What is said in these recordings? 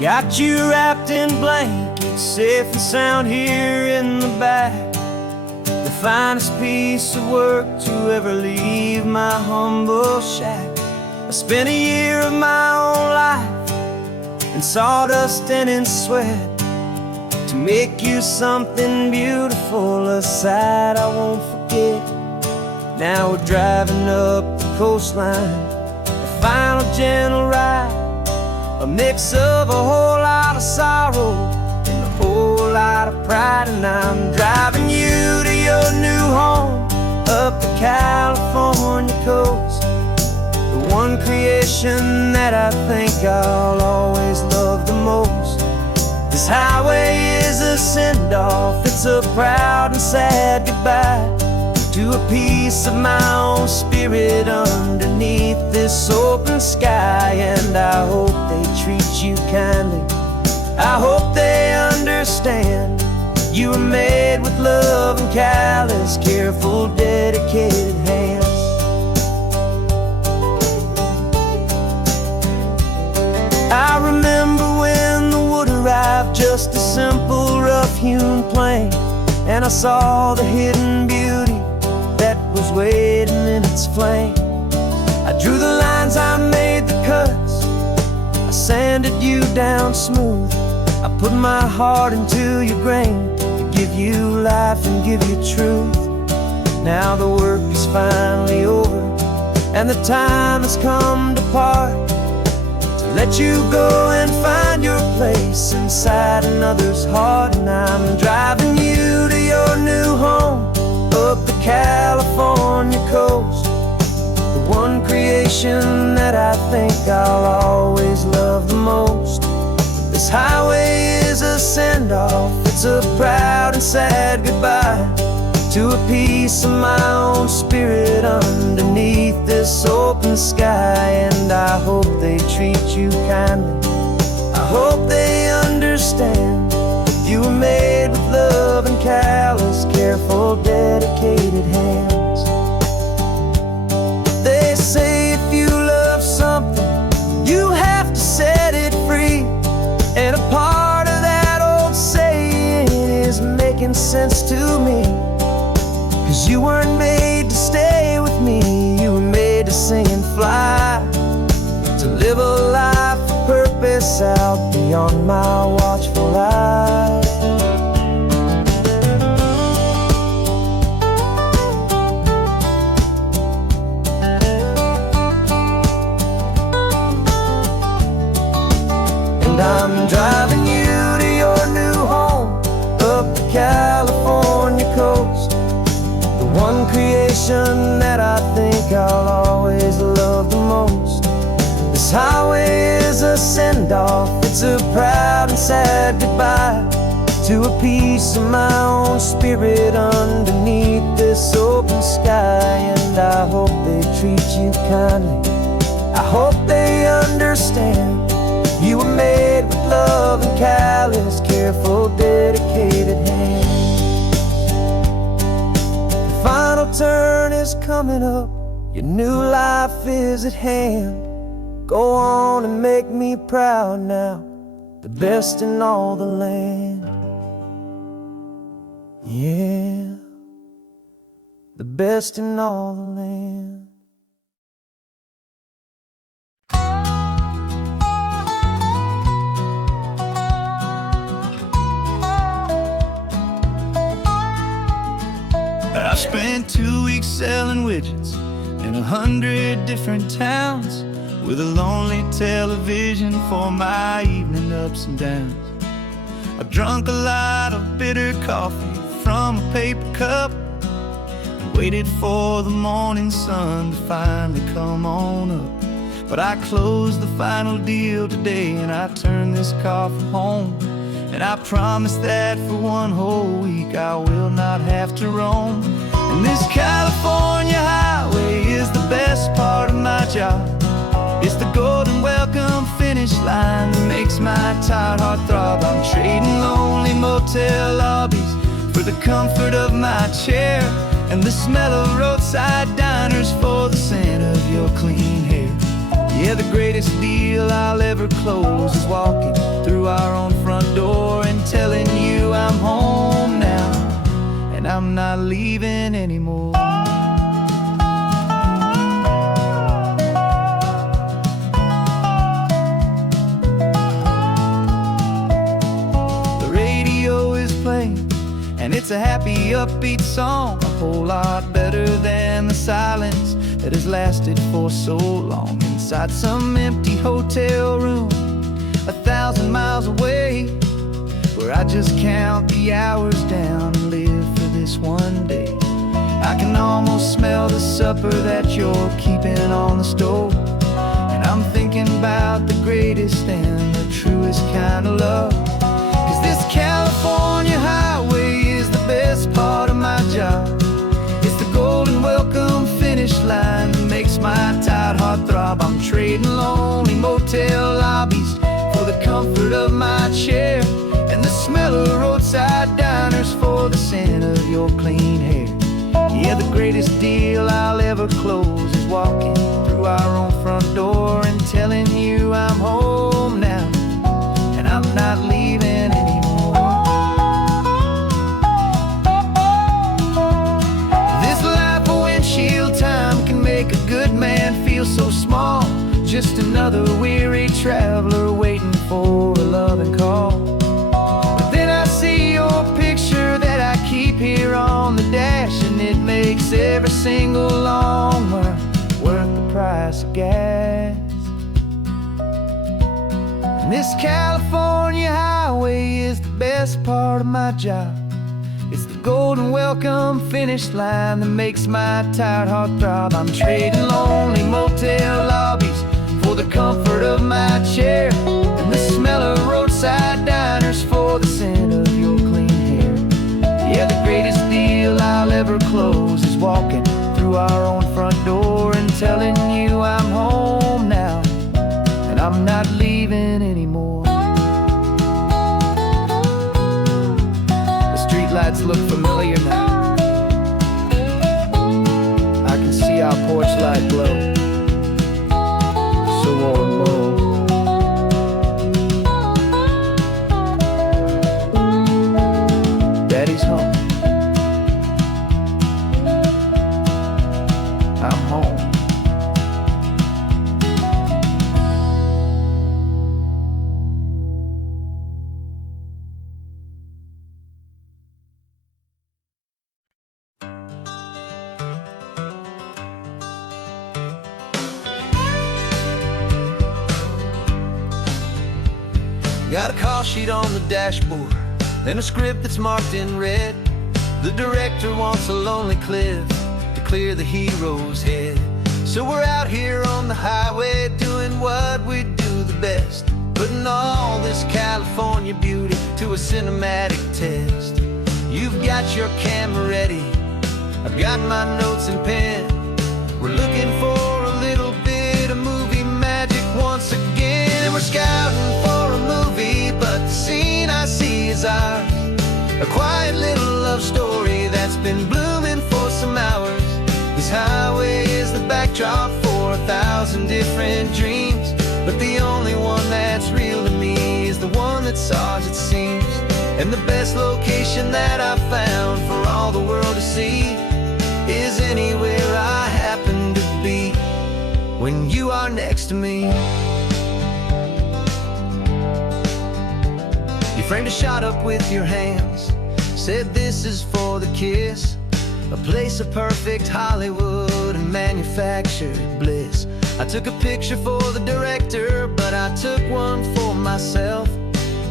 Got you wrapped in blankets, safe and sound here in the back. The finest piece of work to ever leave my humble shack. I spent a year of my own life in sawdust and in sweat to make you something beautiful, a sight I won't forget. Now we're driving up the coastline, a final gentle ride, a mix of a whole lot of sorrow and a whole lot of pride. And I'm driving you to your new home up the California coast, the one creation that I think I'll always love the most. This highway is a send-off, it's a proud and sad goodbye to a piece of my own spirit underneath this open sky. And I hope they treat you kindly, I hope they understand you were made with love and callous, careful, dedicated hands. I remember when the wood arrived, just a simple rough-hewn plank, and I saw the hidden beauty that was waiting in its flame. I drew the lines, I made the cuts, I sanded you down smooth. I put my heart into your grain to give you life and give you truth. Now the work is finally over and the time has come to part, to let you go and find your place inside another's heart. And I'm driving you to your new home up the California coast, the one creation that I think I'll always love the most. This highway is a send-off, it's a proud and sad goodbye to a piece of my own spirit underneath this open sky. And I hope they treat you kindly, I hope they understand you were made with love and callous, careful, dedicated hands. They say if you love something, you have to set it free. And a part of that old saying is making sense to me, 'cause you weren't made to stay with me, you were made to sing and fly, to live a life of purpose out beyond my watchful eye. And I'm driving you to your new home up the California coast, the one creation that I think I'll always love the most. This highway is a send-off, it's a proud and sad goodbye to a piece of my own spirit underneath this open sky. And I hope they treat you kindly, I hope they understand you were made with love and callous, careful, dedicated hands. The final turn is coming up, your new life is at hand. Go on and make me proud now, the best in all the land. Yeah, the best in all the land. I spent 2 weeks selling widgets in 100 different towns, with a lonely television for my evening ups and downs. I drunk a lot of bitter coffee from a paper cup and waited for the morning sun to finally come on up. But I closed the final deal today and I turned this coffee home, and I promise that for one whole week I will not have to roam. And this California highway is the best part of my job. It's the golden welcome finish line that makes my tired heart throb. I'm trading lonely motel lobbies for the comfort of my chair, and the smell of roadside diners for the scent of your clean hair. Yeah, the greatest deal I'll ever close is walking through our own front door and telling you I'm home now, and I'm not leaving anymore. The radio is playing, and it's a happy, upbeat song, a whole lot better than the silence that has lasted for so long. Inside some empty hotel room 1,000 miles away, where I just count the hours down and live for this one day. I can almost smell the supper that you're keeping on the stove, and I'm thinking about the greatest and the truest kind of love. 'Cause this California highway is the best part of my job. It's the golden welcome finish line that makes my tired heart throb. I'm trading lonely motel lobbies for the comfort of my chair, and the smell of roadside diners for the scent of your clean hair. Yeah, the greatest deal I'll ever close is walking through our own front door and telling you I'm home now, and I'm not leaving anymore. This life of windshield time can make a good man feel so small, just another weary traveler waiting for a loving call. But then I see your picture that I keep here on the dash, and it makes every single long mile worth the price of gas. And this California highway is the best part of my job. It's the golden welcome finish line that makes my tired heart throb. I'm trading lonely motel lobbies for the comfort of my chair, and the smell of roadside diners for the scent of your clean hair. Yeah, the greatest deal I'll ever close is walking through our own front door and telling you I'm home now, and I'm not leaving anymore. The streetlights look familiar now. I can see our porch light glow, so warm, low. Daddy's home. I'm home. Got a call sheet on the dashboard and a script that's marked in red. The director wants a lonely cliff to clear the hero's head. So we're out here on the highway doing what we do the best, putting all this California beauty to a cinematic test. You've got your camera ready, I've got my notes and pen. We're looking for a little bit of movie magic once again, and we're scouting for a movie, but the scene I see is ours. A quiet little love story that's been blooming for some hours. This highway is the backdrop for 1,000 different dreams, but the only one that's real to me is the one that's ours, it seems. And the best location that I've found for all the world to see is anywhere I happen to be when you are next to me. You framed a shot up with your hands, said this is for the kiss, a place of perfect Hollywood and manufactured bliss. I took a picture for the director, but I took one for myself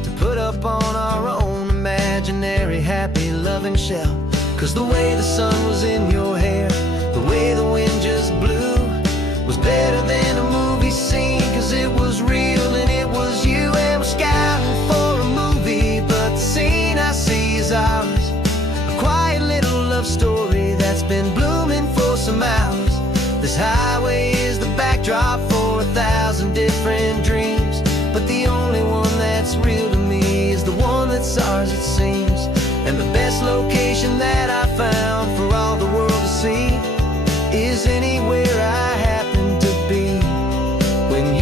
to put up on our own imaginary happy loving shelf. 'Cause the way the sun was in your hair, the way the wind just blew, was better than a movie scene, 'cause it was real and it was you. And we're scouting for a movie, but the scene I see is ours. A quiet little love story that's been blooming for some hours. This highway is the backdrop for 1,000 different dreams, but the only one that's real to me is the one that's ours, it seems. And the best location that I found for all the world to see is anywhere I happen to be when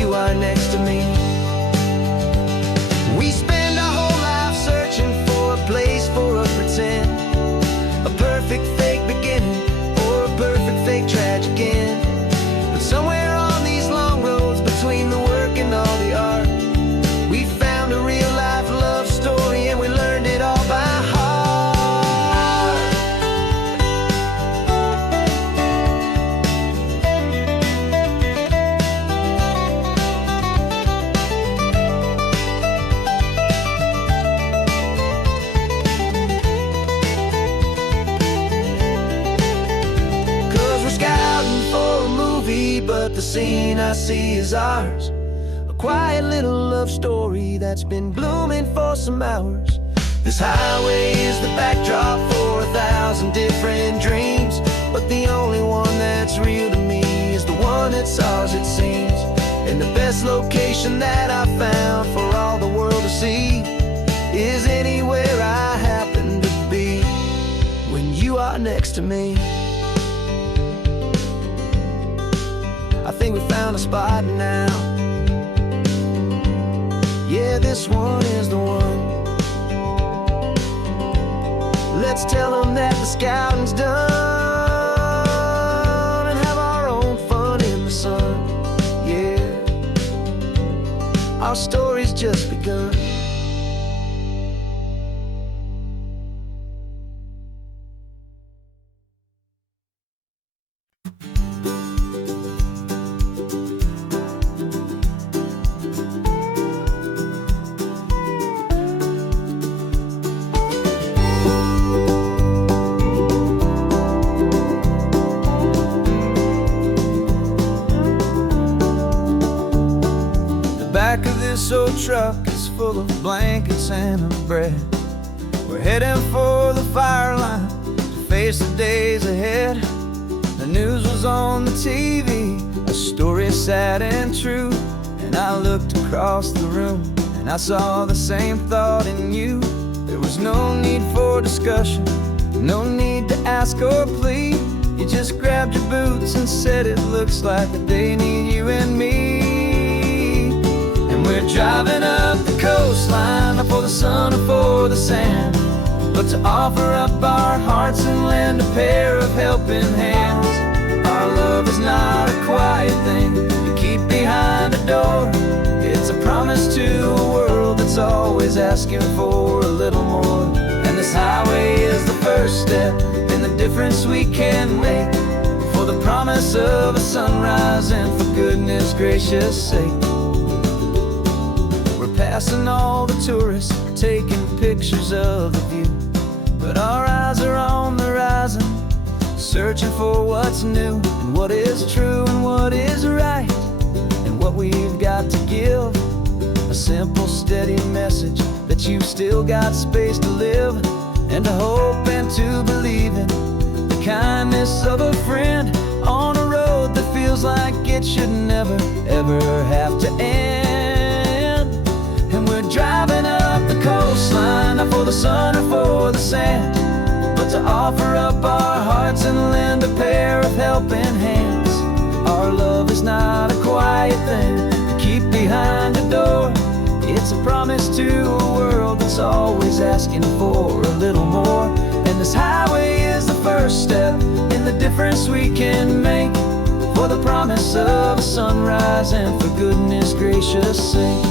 but the scene I see is ours. A quiet little love story that's been blooming for some hours. This highway is the backdrop for 1,000 different dreams, but the only one that's real to me is the one that's ours, it seems. And the best location that I found for all the world to see is anywhere I happen to be when you are next to me. I think we found a spot now. Yeah, this one is the one. Let's tell them that the scouting's done and have our own fun in the sun. Yeah, our story's just begun. Back of this old truck is full of blankets and of bread. We're heading for the fire line to face the days ahead. The news was on the TV, a story sad and true. And I looked across the room and I saw the same thought in you. There was no need for discussion, no need to ask or plead. You just grabbed your boots and said it looks like a day need you and me. We're driving up the coastline, not for the sun or for the sand, but to offer up our hearts and lend a pair of helping hands. Our love is not a quiet thing you keep behind a door. It's a promise to a world that's always asking for a little more. And this highway is the first step in the difference we can make, for the promise of a sunrise and for goodness gracious sake. Passing all the tourists, taking pictures of the view, but our eyes are on the horizon, searching for what's new and what is true and what is right, and what we've got to give. A simple, steady message that you've still got space to live, and to hope and to believe in the kindness of a friend on a road that feels like it should never, ever have to end. And we're driving up the coastline, not for the sun or for the sand, but to offer up our hearts and lend a pair of helping hands. Our love is not a quiet thing to keep behind a door. It's a promise to a world that's always asking for a little more. And this highway is the first step in the difference we can make, for the promise of a sunrise and for goodness gracious sake.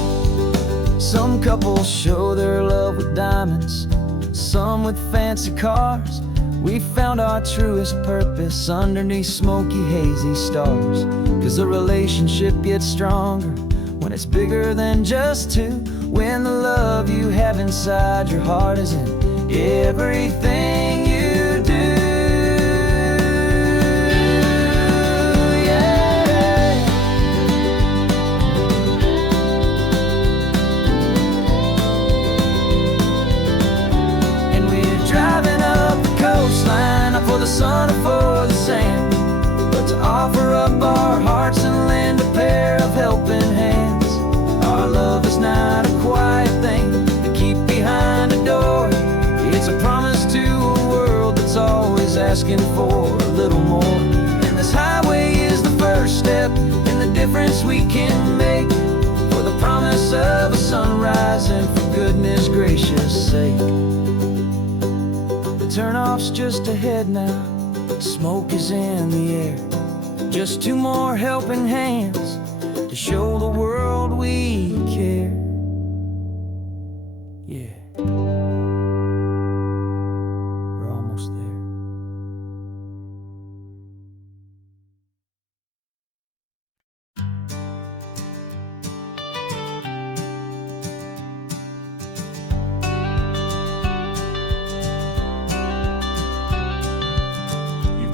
Some couples show their love with diamonds, some with fancy cars. We found our truest purpose underneath smoky, hazy stars. 'Cause a relationship gets stronger when it's bigger than just two, when the love you have inside your heart is in everything you do. Not for the sun or for the sand, but to offer up our hearts and lend a pair of helping hands. Our love is not a quiet thing to keep behind a door. It's a promise to a world that's always asking for a little more. And this highway is the first step in the difference we can make, for the promise of a sunrise and for goodness gracious sake. Turnoff's just ahead now, smoke is in the air. Just two more helping hands to show the world we care. Yeah, we're almost there.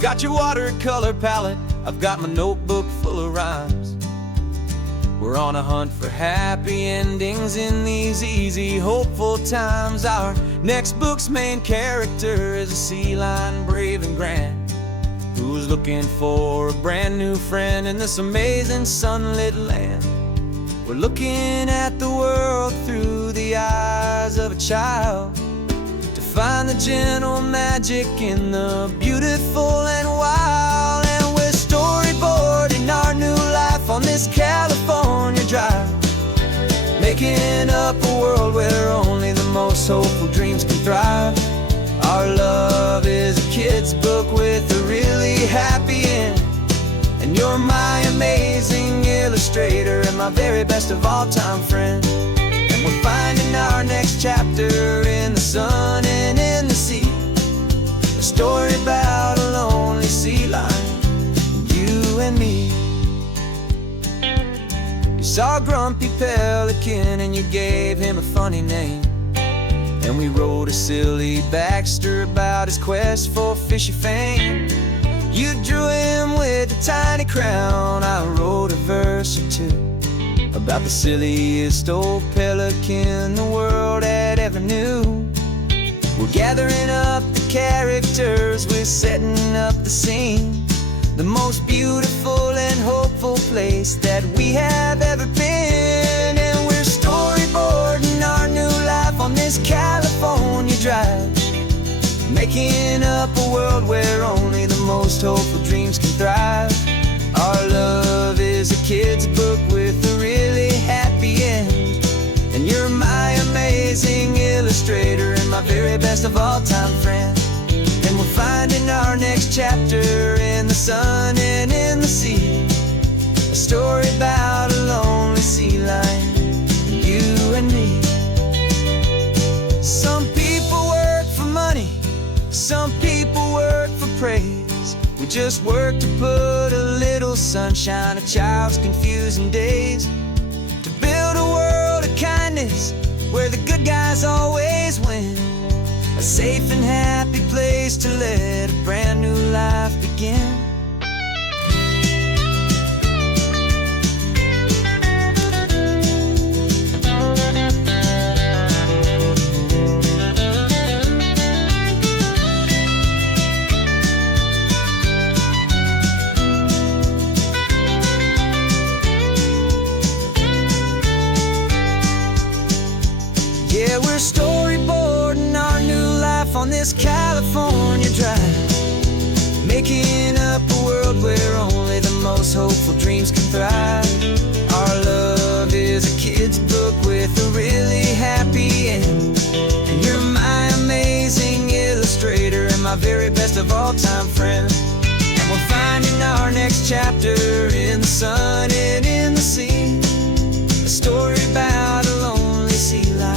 Got your watercolor palette, I've got my notebook full of rhymes. We're on a hunt for happy endings in these easy, hopeful times. Our next book's main character is a sea lion, brave and grand, who's looking for a brand new friend in this amazing sunlit land. We're looking at the world through the eyes of a child, to find the gentle magic in the beautiful and wild. And we're storyboarding our new life on this California drive, making up a world where only the most hopeful dreams can thrive. Our love is a kid's book with a really happy end, and you're my amazing illustrator and my very best of all time friend. And we're finding our next chapter in the sun and in the sea, a story about a lonely sea lion, you and me. You saw a grumpy pelican and you gave him a funny name, and we wrote a silly Baxter about his quest for fishy fame. You drew him with a tiny crown, I wrote a verse or two about the silliest old pelican the world had ever knew. We're gathering up the characters, we're setting up the scene, the most beautiful and hopeful place that we have ever been. And we're storyboarding our new life on this California drive, making up a world where only the most hopeful dreams can thrive. Our love is a kid's book with a really happy end, and you're my amazing illustrator and my very best of all time friend. And we're finding our next chapter in the sun and in the sea, a story about a lonely sea lion, you and me. Some people work for money, some people work for praise. We just work to put a little sunshine in a child's confusing days, to build a world of kindness where the good guys always win, a safe and happy place to let a brand new life begin. Yeah, we're storyboarding our new life on this California drive, making up a world where only the most hopeful dreams can thrive. Our love is a kid's book with a really happy end, and you're my amazing illustrator and my very best of all time friend. And we're finding our next chapter in the sun and in the sea, a story about a lonely sea lion,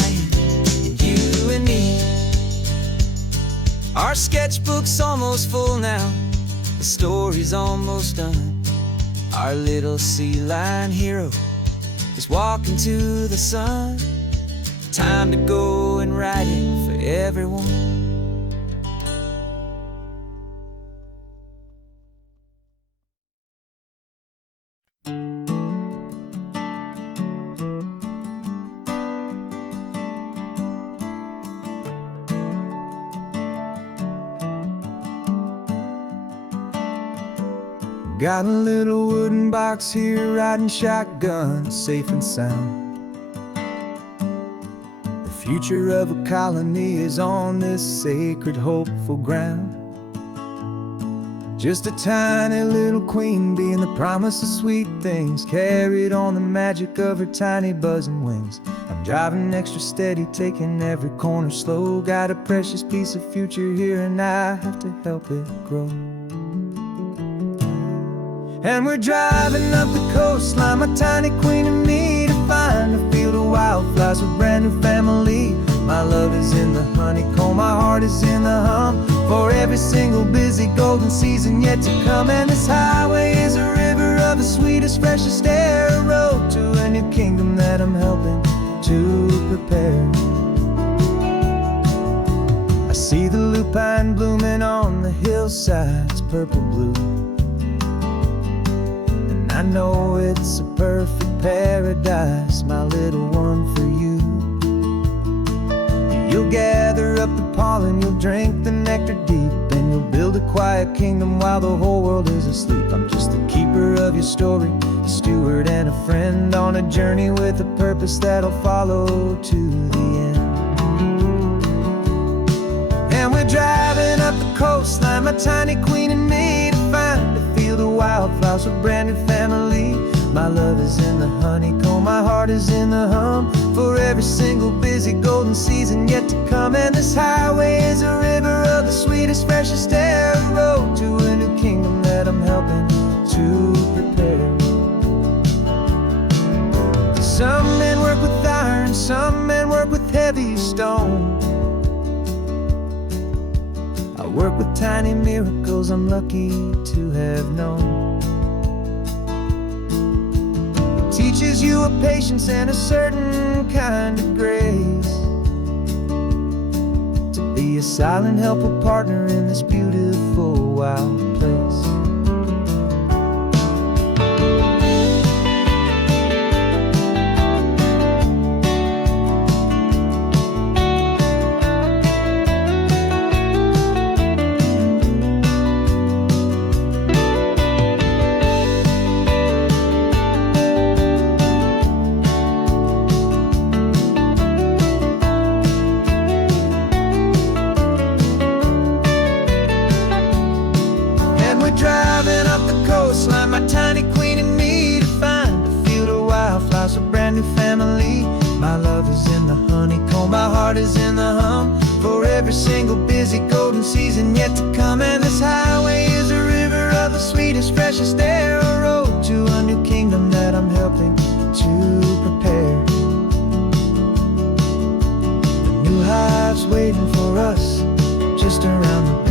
and me. Our sketchbook's almost full now, the story's almost done. Our little sea lion hero is walking to the sun. Time to go and write it for everyone. Got a little wooden box here, riding shotgun, safe and sound. The future of a colony is on this sacred, hopeful ground. Just a tiny little queen bee and the promise of sweet things, carried on the magic of her tiny buzzing wings. I'm driving extra steady, taking every corner slow. Got a precious piece of future here and I have to help it grow. And we're driving up the coastline, my tiny queen and me, to find a field of wildflowers with a brand new family. My love is in the honeycomb, my heart is in the hum, for every single busy golden season yet to come. And this highway is a river of the sweetest, freshest air, a road to a new kingdom that I'm helping to prepare. I see the lupine blooming on the hillsides, purple blue. I know it's a perfect paradise, my little one, for you. You'll gather up the pollen, you'll drink the nectar deep, and you'll build a quiet kingdom while the whole world is asleep. I'm just the keeper of your story, a steward and a friend, on a journey with a purpose that'll follow to the end. And we're driving up the coastline, my tiny queen and me, to find a field of wildflowers, a brand new family. My love is in the honeycomb, my heart is in the hum, for every single busy golden season yet to come. And this highway is a river of the sweetest, freshest air, a road to a new kingdom that I'm helping to prepare. Some men work with iron, some men work with heavy stone. I work with tiny miracles I'm lucky to have known. Teaches you a patience and a certain kind of grace, to be a silent, helpful partner in this beautiful, wild place. Driving up the coastline, my tiny queen and me, to find a field of wildflowers, a brand new family. My love is in the honeycomb, my heart is in the hum, for every single busy golden season yet to come. And this highway is a river of the sweetest, freshest air, a road to a new kingdom that I'm helping to prepare. The new hive's waiting for us just around the bend.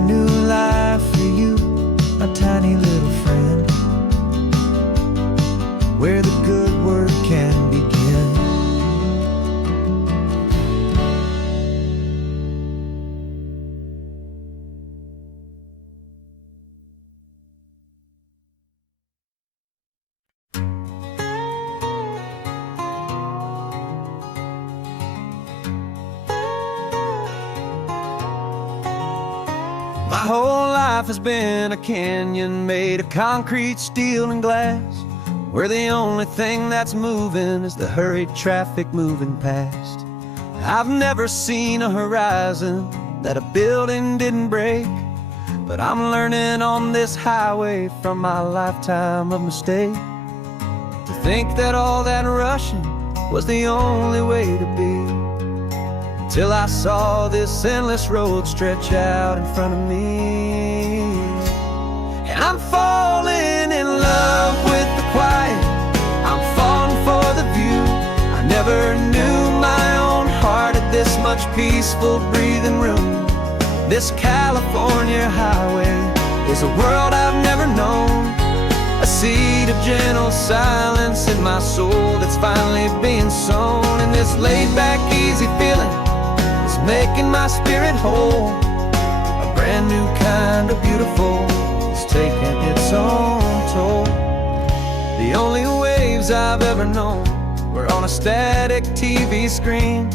New life for you, my tiny little friend, where the good work can begin. My whole life has been a canyon made of concrete, steel, and glass, where the only thing that's moving is the hurried traffic moving past. I've never seen a horizon that a building didn't break, but I'm learning on this highway from my lifetime of mistake, to think that all that rushing was the only way to be. Till I saw this endless road stretch out in front of me. And I'm falling in love with the quiet, I'm falling for the view. I never knew my own heart had this much peaceful breathing room. This California highway is a world I've never known, a seed of gentle silence in my soul that's finally being sown. And this laid-back, easy feeling making my spirit whole, a brand new kind of beautiful is taking its own toll. The only waves I've ever known were on a static TV screen.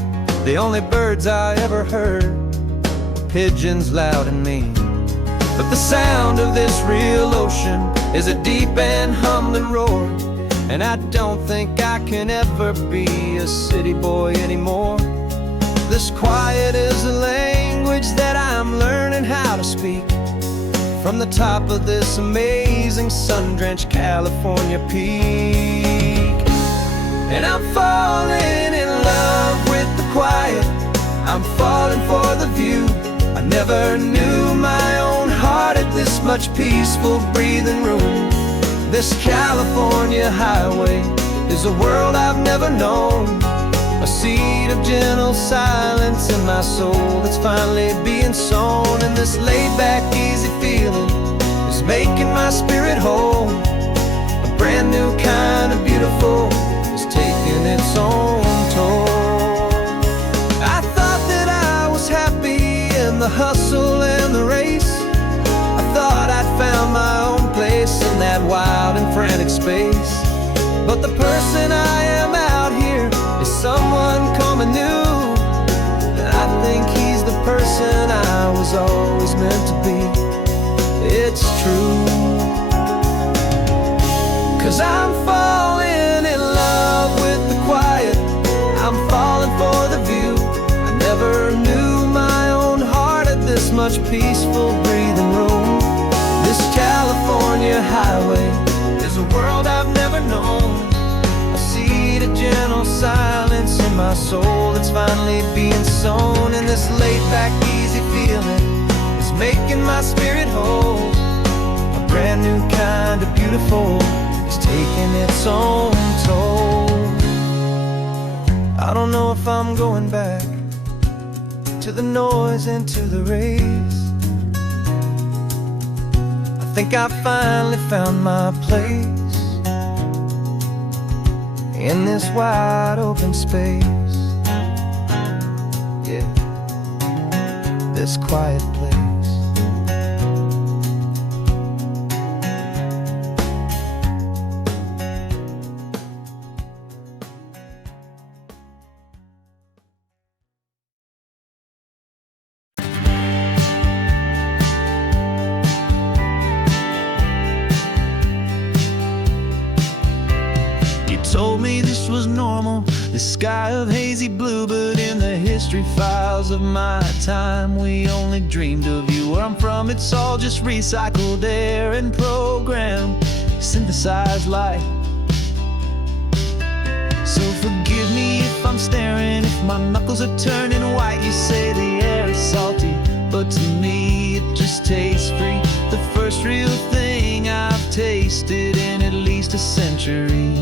The only birds I ever heard were pigeons loud and mean. But the sound of this real ocean is a deep and humbling roar, and I don't think I can ever be a city boy anymore. This quiet is a language that I'm learning how to speak, from the top of this amazing sun-drenched California peak. And I'm falling in love with the quiet, I'm falling for the view. I never knew my own heart had this much peaceful breathing room. This California highway is a world I've never known, a seed of gentle silence in my soul that's finally being sown. And this laid-back, easy feeling is making my spirit whole, a brand new kind of beautiful is taking its own toll. I thought that I was happy in the hustle and the race, I thought I'd found my own place in that wild and frantic space. But the person I am out here is someone coming new, and I think he's the person I was always meant to be. It's true, 'cause I'm falling in love with the quiet. I'm falling for the view. I never knew my own heart had this much peaceful breathing room. This California highway is a world I've never known. I see the gentle silence in my soul that's finally being sown, and this laid-back, easy feeling is making my spirit whole. A brand new kind of beautiful is taking its own toll. I don't know if I'm going back to the noise and to the race. I think I finally found my place in this wide open space. Yeah, this quiet place. Told me this was normal, the sky of hazy blue, but in the history files of my time, we only dreamed of you. Where I'm from, it's all just recycled air and programmed, synthesized light. So forgive me if I'm staring, if my knuckles are turning white. You say the air is salty, but to me it just tastes free. The first real thing I've tasted in at least a century.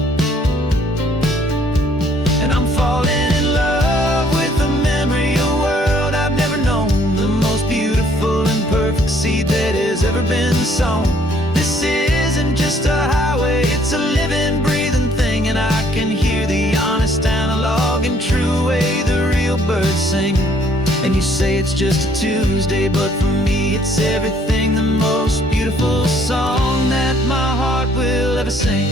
And I'm falling in love with the memory of a world I've never known, the most beautiful and perfect seed that has ever been sown. This isn't just a highway, it's a living, breathing thing, and I can hear the honest, analog, and true way the real birds sing. And you say it's just a Tuesday, but for me it's everything, the most beautiful song that my heart will ever sing.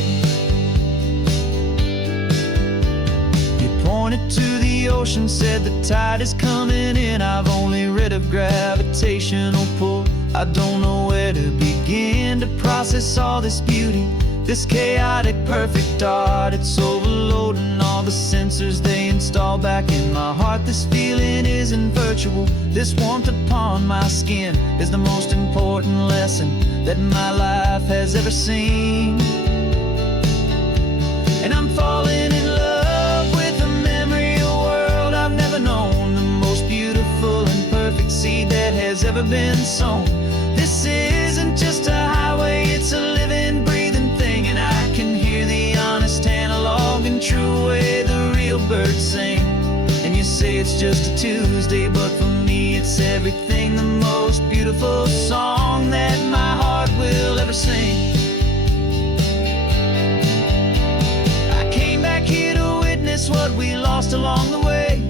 Pointed to the ocean, said the tide is coming in. I've only read of gravitational pull. I don't know where to begin to process all this beauty, this chaotic, perfect art. It's overloading all the sensors they install back in my heart. This feeling isn't virtual. This warmth upon my skin is the most important lesson that my life has ever seen. And I'm falling in love with the memory of a world I've never known, the most beautiful and perfect seed that has ever been sown. This isn't just a highway, it's a living, breathing thing, and I can hear the honest, analog, and true way the real birds sing. And you say it's just a Tuesday, but for me it's everything, the most beautiful song that my heart will ever sing. Here to witness what we lost along the way,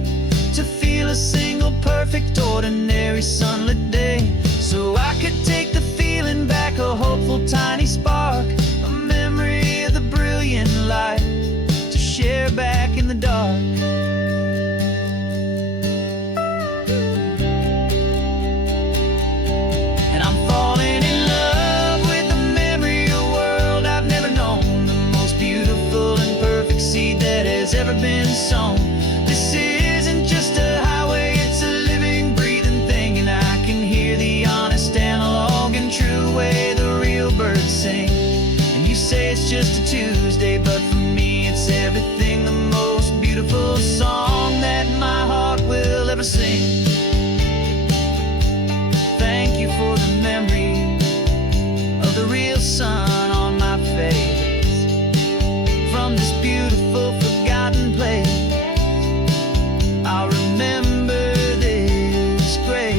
to feel a single perfect ordinary sunlit day, so I could take the feeling back, a hopeful tiny spark, a memory of the brilliant light to share back in the dark. And I'm falling in love with the memory of a world I've never known, the most beautiful and perfect seed that has ever been sown. This isn't just a highway, it's a living, breathing thing, and I can hear the honest, analog, and true way the real birds sing. And you say it's just a Tuesday, but for me it's everything, the most beautiful song that my heart will ever sing. Thank you for the memory of the real sun on my face, from this beautiful forgotten place. I'll remember this grace.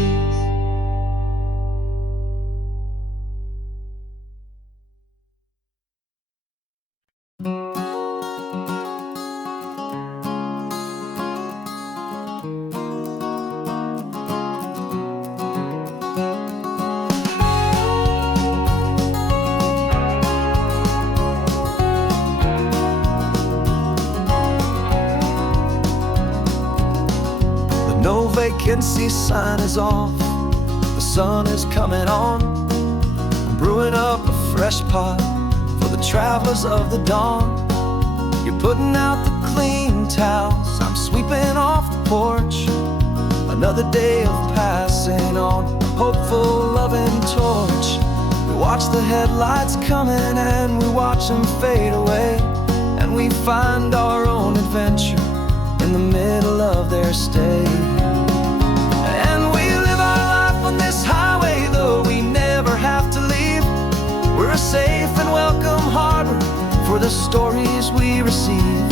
vacancy sign is off. The sun is coming on. I'm brewing up a fresh pot for the travelers of the dawn. You're putting out the clean towels, I'm sweeping off the porch. Another day of passing on, a hopeful, loving torch. We watch the headlights coming and we watch them fade away, and we find our own adventure in the middle of their stay. And we live our life on this highway, though we never have to leave. We're a safe and welcome harbor for the stories we receive.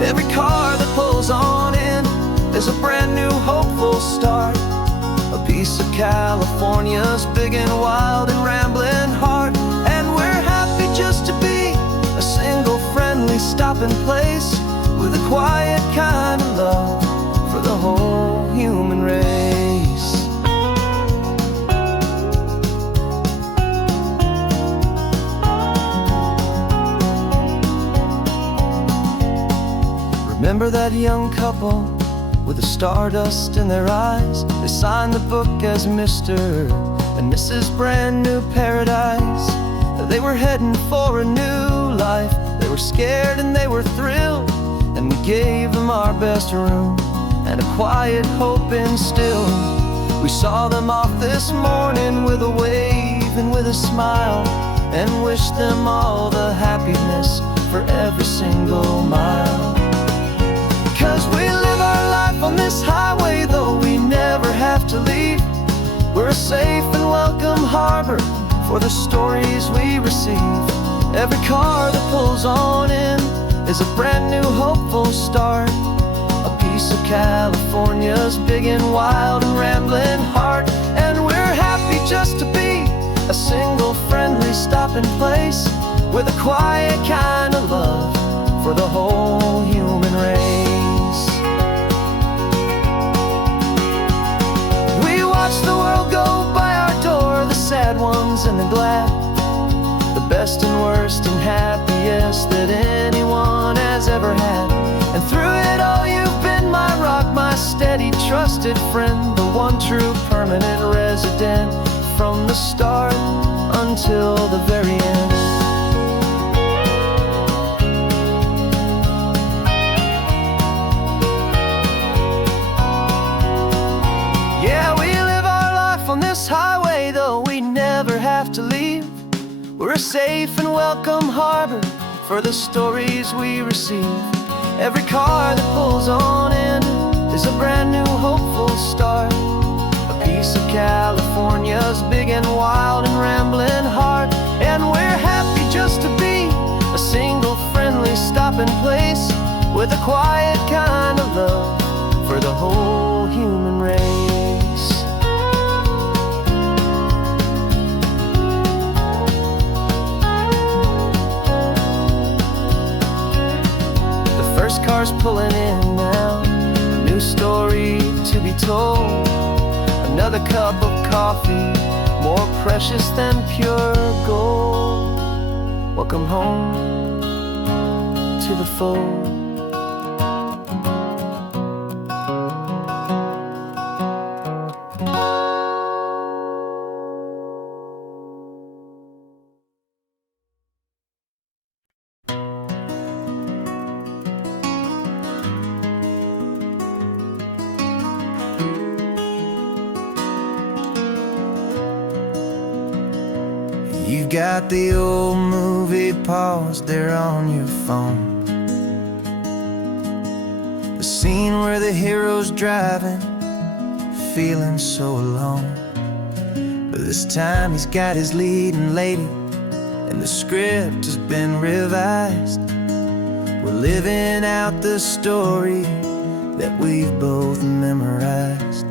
Every car that pulls on in is a brand new hopeful start. A piece of California's big and wild and rambling heart. And we're happy just to be a single friendly stopping place, with a quiet kind of love for the whole human race. Remember that young couple with the stardust in their eyes? They signed the book as Mr. and Mrs. Brand New Paradise. They were heading for a new life. They were scared and they were thrilled, and we gave them our best room and a quiet hope instilled. We saw them off this morning with a wave and with a smile, and wished them all the happiness for every single mile. 'Cause we live our life on this highway, though we never have to leave. We're a safe and welcome harbor for the stories we receive. Every car that pulls on in is a brand new hopeful start. A piece of California's big and wild and rambling heart. And we're happy just to be a single friendly stopping place, with a quiet kind of love for the whole human race. We watch the world go by our door, the sad ones and the glad, the best and worst and happiest that anyone has ever had. And through it all you've been my rock, my steady trusted friend, the one true permanent resident, from the start until the very end. Yeah, we live our life on this highway, though we never have to leave. We're a safe and welcome harbor for the stories we receive. Every car that pulls on in is a brand new hopeful start. A piece of California's big and wild and rambling heart. And we're happy just to be a single friendly stopping place, with a quiet kind of love for the whole human race. First car's pulling in now, a new story to be told. Another cup of coffee, more precious than pure gold. Welcome home to the fold. You've got the old movie paused there on your phone, the scene where the hero's driving, feeling so alone. But this time he's got his leading lady, and the script has been revised. We're living out the story that we've both memorized.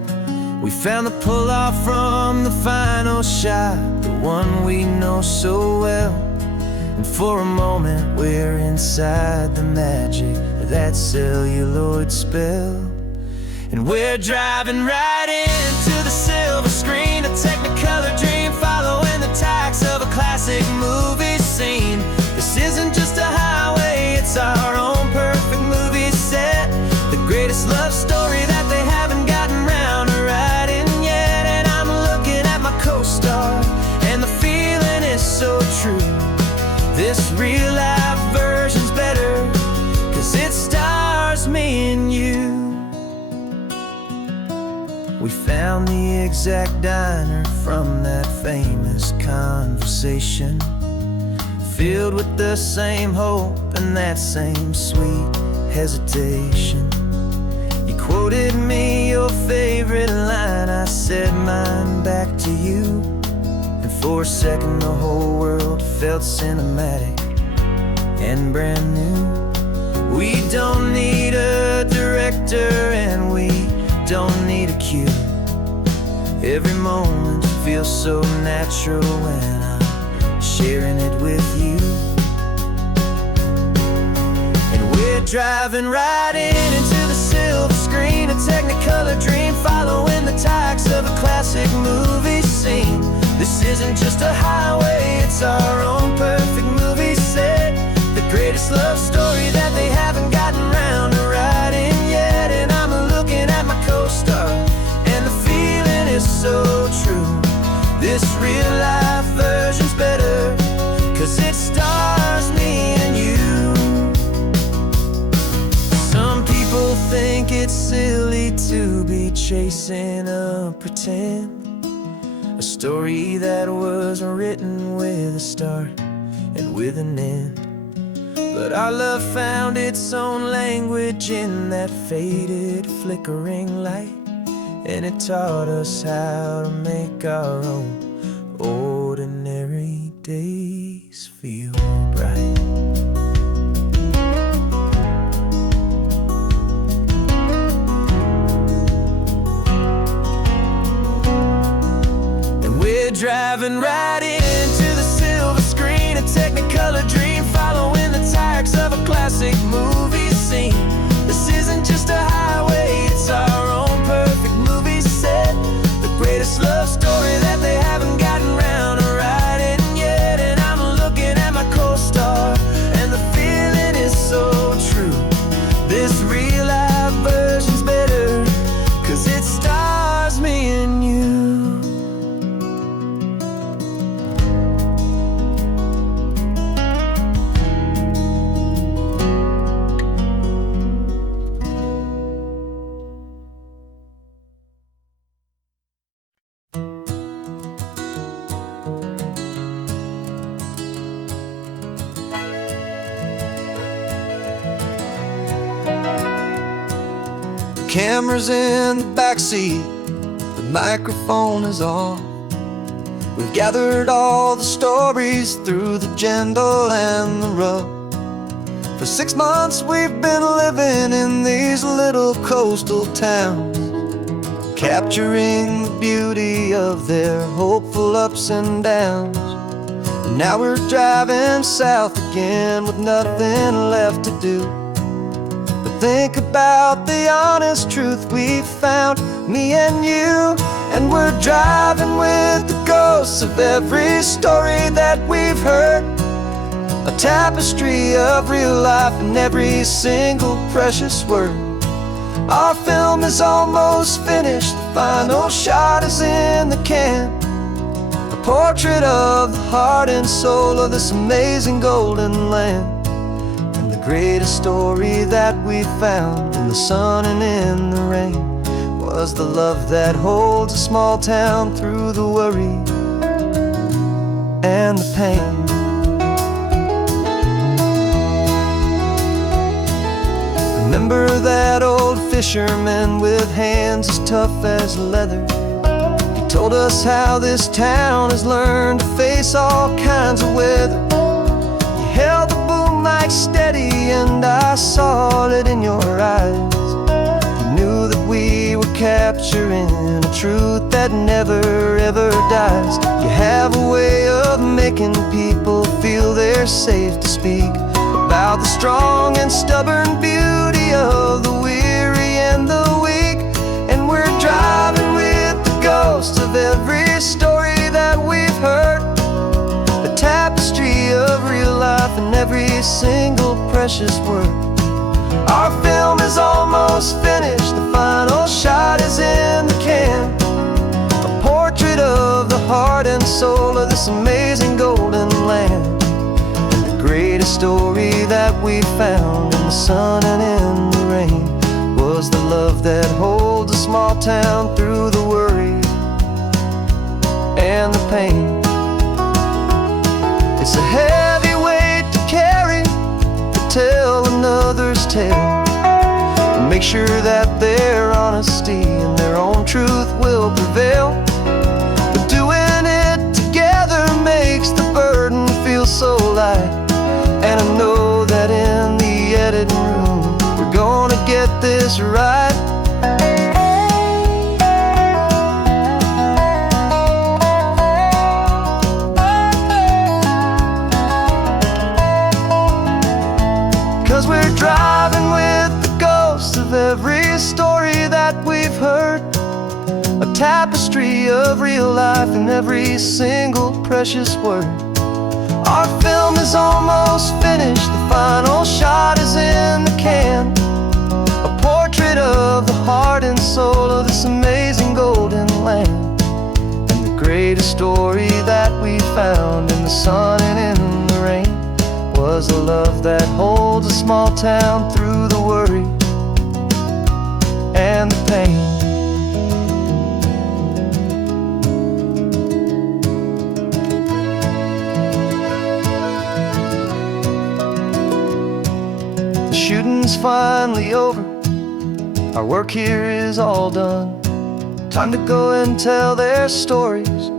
We found the pull-off from the final shot, the one we know so well. And for a moment we're inside the magic of that celluloid spell. And we're driving right into the silver screen, a technicolor dream, following the tacks of a classic movie scene. This isn't just a highway, it's our own perfect movie set, the greatest love story that they haven't gotten round. We found the exact diner from that famous conversation, filled with the same hope and that same sweet hesitation. You quoted me your favorite line, I said mine back to you, and for a second the whole world felt cinematic and brand new. We don't need a director and we don't need a cue. Every moment feels so natural when I'm sharing it with you. And we're driving right into the silver screen, a technicolor dream, following the tacks of a classic movie scene. This isn't just a highway, it's our own perfect movie set, the greatest love story that they haven't gotten round to writing yet. And I'm looking at my co-star, and the feeling is so true. This real life version's better, 'cause it stars me and you. Some people think it's silly to be chasing a pretend, a story that was written with a start and with an end. But our love found its own language in that faded, flickering light, and it taught us how to make our own ordinary days feel bright. And we're driving right into the silver screen, a technicolor dream, following the tacks of a classic movie scene. This isn't just a highway, it's our own perfect movie set, the greatest love story that they haven't gotten round to writing yet. And I'm looking at my co-star, and the feeling is so true. This real life version's better, 'cause it stars me and you. Camera's in the backseat, the microphone is on. We've gathered all the stories through the gentle and the rough. For 6 months we've been living in these little coastal towns, capturing the beauty of their hopeful ups and downs. And now we're driving south again with nothing left to do. Think about the honest truth we found, me and you. And we're driving with the ghosts of every story that we've heard, a tapestry of real life in every single precious word. Our film is almost finished, the final shot is in the can, a portrait of the heart and soul of this amazing golden land. Greatest story that we found in the sun and in the rain was the love that holds a small town through the worry and the pain. Remember that old fisherman with hands as tough as leather? He told us how this town has learned to face all kinds of weather. You held the boom mic steady and I saw it in your eyes. You knew that we were capturing a truth that never ever dies. You have a way of making people feel they're safe to speak about the strong and stubborn beauty of the weary and the weak. And we're driving with the ghosts of every story that we've heard, a tapestry of real life in every single precious word. Our film is almost finished, the final shot is in the can, a portrait of the heart and soul of this amazing golden land. And the greatest story that we found in the sun and in the rain was the love that holds a small town through the pain. It's a heavy weight to carry, to tell another's tale, and make sure that their honesty and their own truth will prevail. But doing it together makes the burden feel so light. And I know that in the editing room we're gonna get this right. 'Cause we're driving with the ghosts of every story that we've heard, a tapestry of real life in every single precious word. Our film is almost finished, the final shot is in the can, a portrait of the heart and soul of this amazing golden land. And the greatest story that we found in the sun and in the rain was a love that holds a small town through the worry and the pain. The shooting's finally over, our work here is all done. Time to go and tell their stories,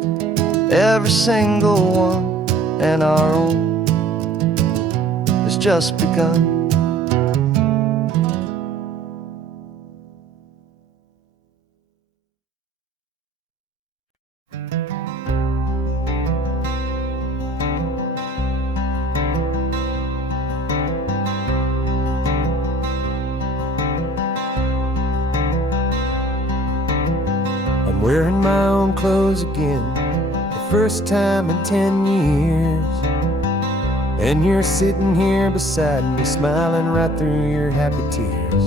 every single one, and our own has just begun. I'm wearing my own clothes again, the first time in 10 years. And you're sitting here beside me, smiling right through your happy tears.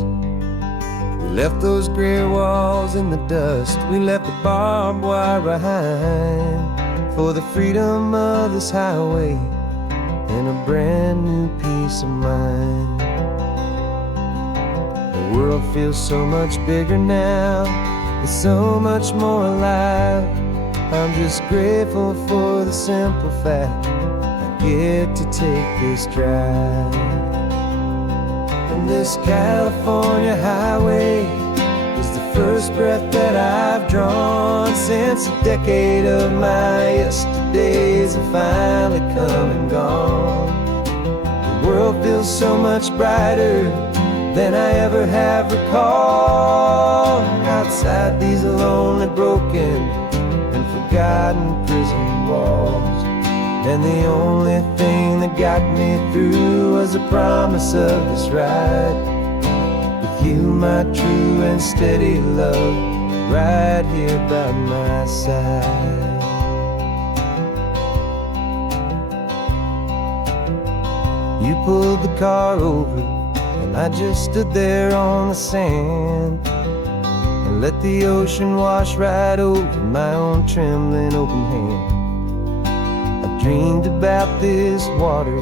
We left those gray walls in the dust, we left the barbed wire behind, for the freedom of this highway and a brand new peace of mind. The world feels so much bigger now, it's so much more alive. I'm just grateful for the simple fact get to take this drive. And this California highway is the first breath that I've drawn since a decade of my yesterdays have finally come and gone. The world feels so much brighter than I ever have recalled. Outside these lonely, broken, and forgotten prison walls, and the only thing that got me through was the promise of this ride with you, my true and steady love, right here by my side. You pulled the car over and I just stood there on the sand and let the ocean wash right over my own trembling open hand. Dreamed about this water,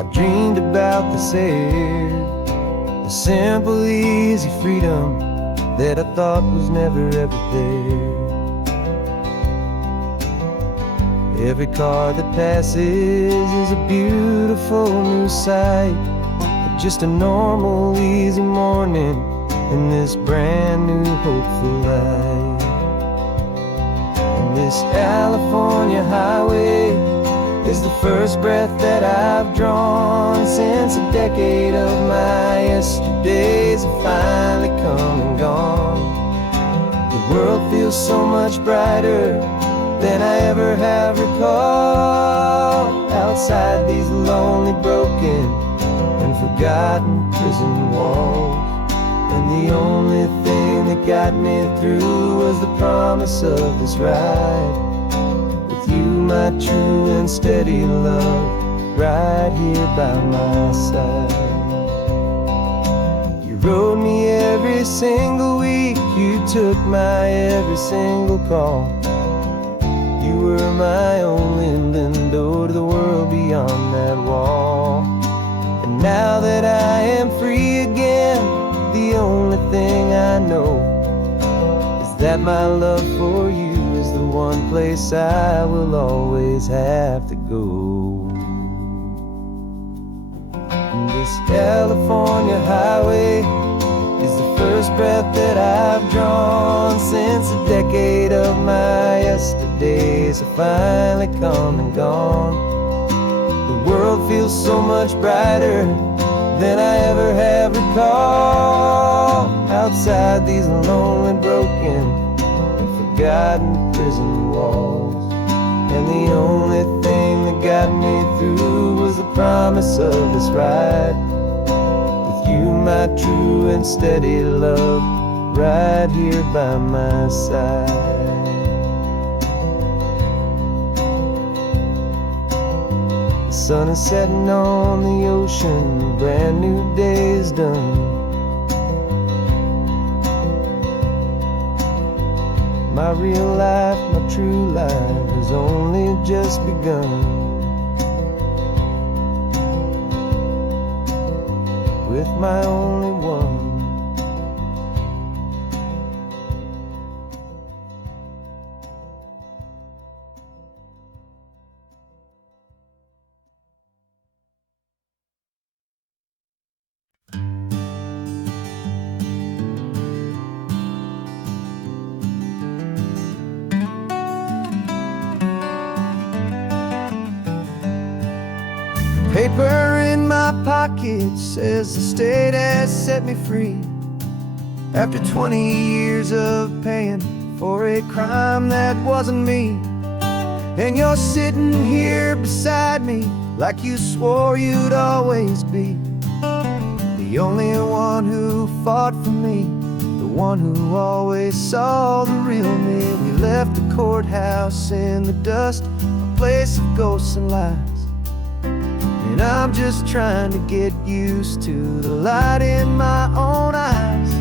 I dreamed about this air, the simple, easy freedom that I thought was never ever there. Every car that passes is a beautiful new sight, but just a normal, easy morning in this brand new, hopeful life. This California highway is the first breath that I've drawn since a decade of my yesterdays have finally come and gone. The world feels so much brighter than I ever have recalled. Outside these lonely, broken, and forgotten prison walls, and the only thing that got me through was the promise of this ride with you, my true and steady love, right here by my side. You rode me every single week, you took my every single call. You were my only window to the world beyond that wall. And now that I am free again, the only thing I know is that my love for you is the one place I will always have to go. And this California highway is the first breath that I've drawn since a decade of my yesterdays have finally come and gone. The world feels so much brighter than I ever have recalled. Outside these lonely, broken, and forgotten prison walls. And the only thing that got me through was the promise of this ride with you, my true and steady love, right here by my side. The sun is setting on the ocean, a brand new day is done. My real life, my true life has only just begun. With my only one. Paper in my pocket says the state has set me free after 20 years of paying for a crime that wasn't me. And you're sitting here beside me like you swore you'd always be the only one who fought for me, the one who always saw the real me. We left the courthouse in the dust, a place of ghosts and lies. And I'm just trying to get used to the light in my own eyes.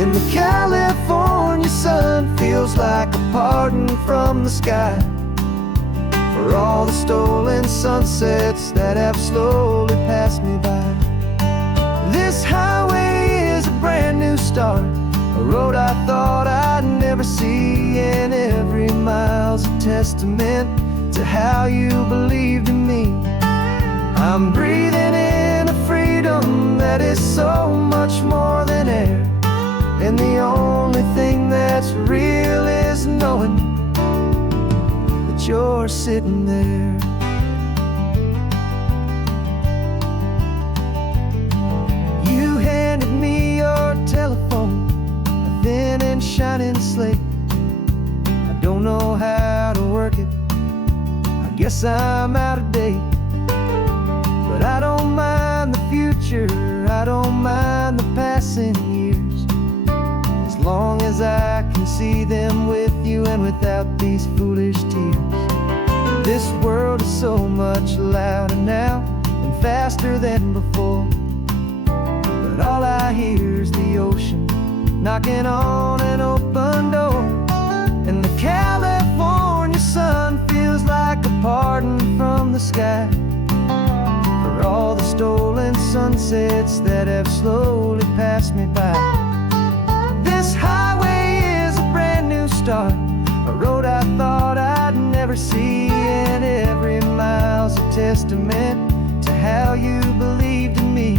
And the California sun feels like a pardon from the sky for all the stolen sunsets that have slowly passed me by. This highway is a brand new start, a road I thought I'd never see, and every mile's a testament to how you believed in me. I'm breathing in a freedom that is so much more than air. And the only thing that's real is knowing that you're sitting there. You handed me your telephone, a thin and shining slate. I don't know how to work it, I guess I'm out of date. But I don't mind the future, I don't mind the passing years, as long as I can see them with you and without these foolish tears. This world is so much louder now and faster than before, but all I hear is the ocean knocking on an open door. And the California sun feels like a pardon from the sky for all the stolen sunsets that have slowly passed me by. This highway is a brand new start, a road I thought I'd never see, and every mile's a testament to how you believed in me.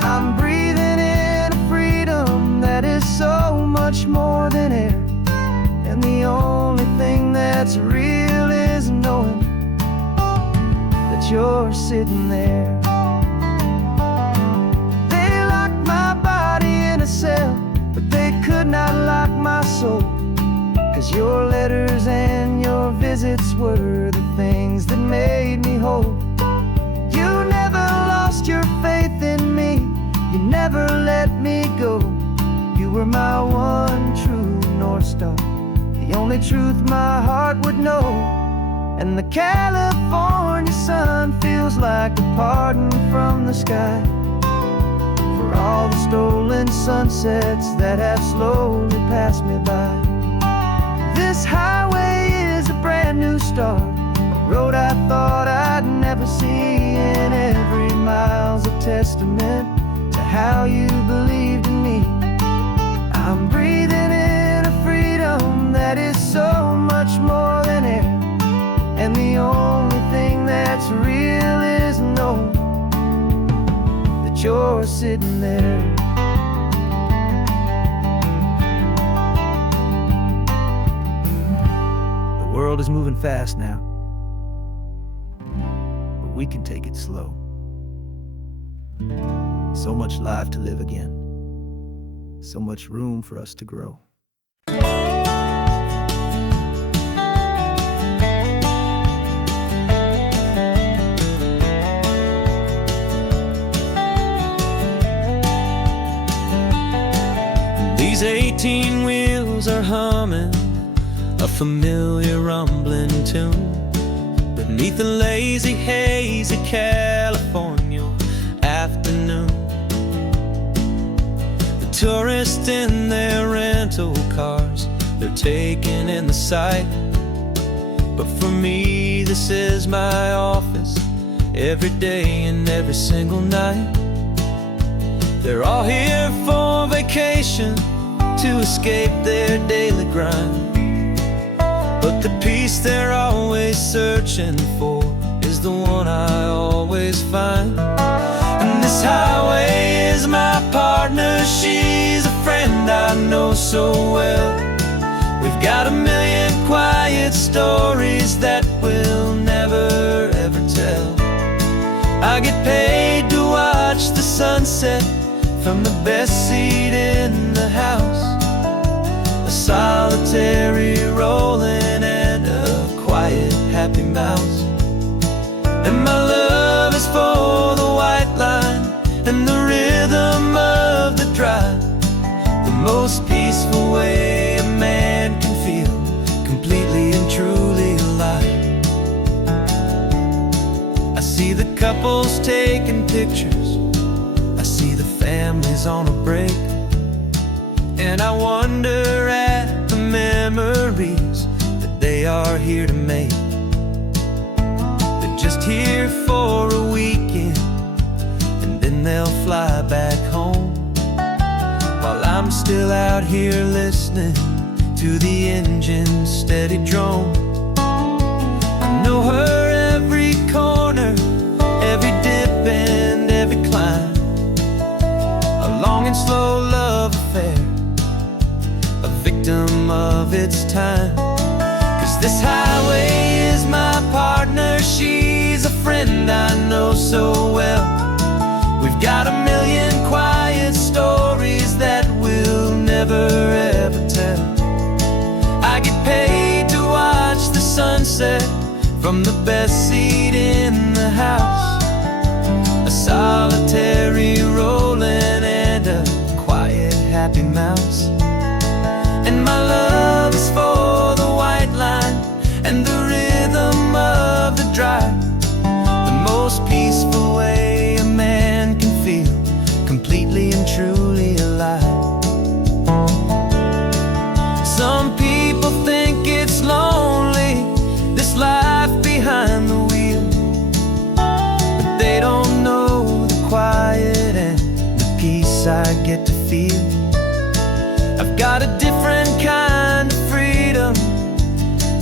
I'm breathing in a freedom that is so much more than air, and the only thing that's real is knowing that you're sitting there. They locked my body in a cell, but they could not lock my soul, 'cause your letters and your visits were the things that made me whole. You never lost your faith in me, you never let me go. You were my one true North Star, the only truth my heart would know. And the California sun feels like a pardon from the sky for all the stolen sunsets that have slowly passed me by. This highway is a brand new start, a road I thought I'd never see, and every mile's a testament to how you believed in me. I'm breathing in a freedom that is so there. The world is moving fast now, but we can take it slow. So much life to live again, so much room for us to grow. These 18 wheels are humming a familiar rumbling tune beneath the lazy haze of California afternoon. The tourists in their rental cars, they're taking in the sight. But for me, this is my office, every day and every single night. They're all here for vacation, to escape their daily grind. But the peace they're always searching for is the one I always find. And this highway is my partner, she's a friend I know so well. We've got a million quiet stories that we'll never ever tell. I get paid to watch the sunset from the best seat in the house, a solitary rolling and a quiet happy mouse. And my love is for the white line and the rhythm of the drive, the most peaceful way a man can feel completely and truly alive. I see the couples taking pictures, I see the families on a break, and I wonder at the memories that they are here to make. They're just here for a weekend, and then they'll fly back home, while I'm still out here listening to the engine's steady drone. I know her every corner, every dip and every climb, a long and slow love affair, a victim of its time. 'Cause this highway is my partner, she's a friend I know so well. We've got a million quiet stories that we'll never ever tell. I get paid to watch the sunset from the best seat in the house, a solitary rolling and a quiet happy mouse. And my love is for the white line and the rhythm of the drive, the most peaceful way a man can feel completely and truly alive. Some people think it's lonely, this life behind the wheel, but they don't know the quiet and the peace I get to feel. I've got a different kind of freedom,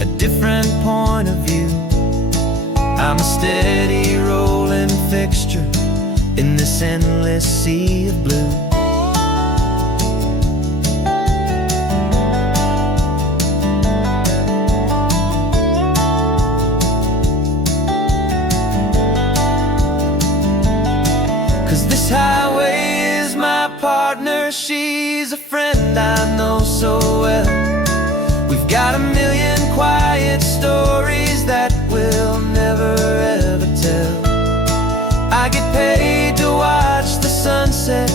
a different point of view. I'm a steady rolling fixture in this endless sea of blue. This highway is my partner, she's a friend I know so well. We've got a million quiet stories that we'll never ever tell. I get paid to watch the sunset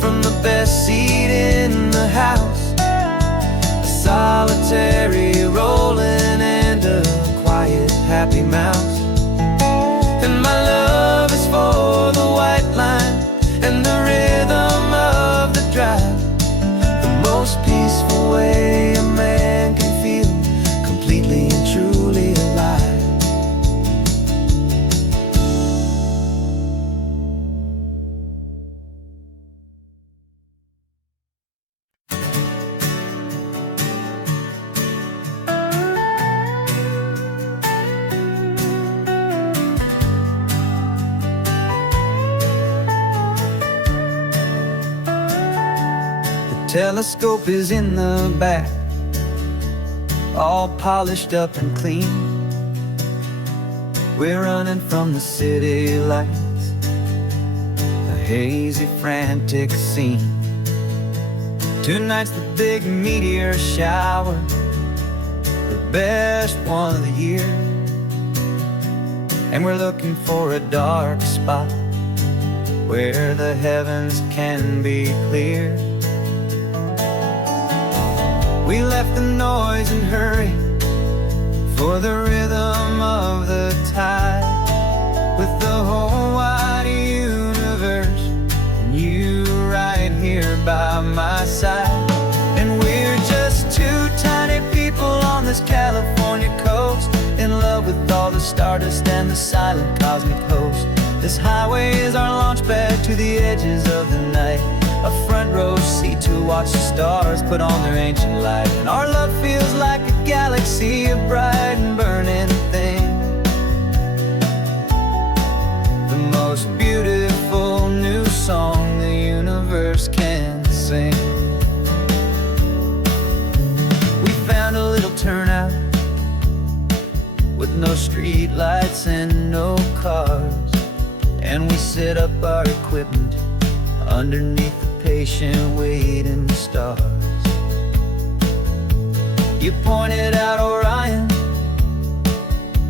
from the best seat in the house, a solitary rolling and a quiet happy mouse. And my love is for the white line and the rhythm of the drive, the most peaceful way a man can feel completely and truly alive. Telescope is in the back, all polished up and clean. We're running from the city lights, a hazy, frantic scene. Tonight's the big meteor shower, the best one of the year. And we're looking for a dark spot where the heavens can be clear. We left the noise and hurry for the rhythm of the tide, with the whole wide universe and you right here by my side. And we're just two tiny people on this California coast, in love with all the stardust and the silent cosmic host. This highway is our launch pad to the edges of the night, a front row seat to watch the stars put on their ancient light. And our love feels like a galaxy, a bright and burning thing, the most beautiful new song the universe can sing. We found a little turnout with no street lights and no cars, and we set up our equipment underneath the patient waiting stars. You pointed out Orion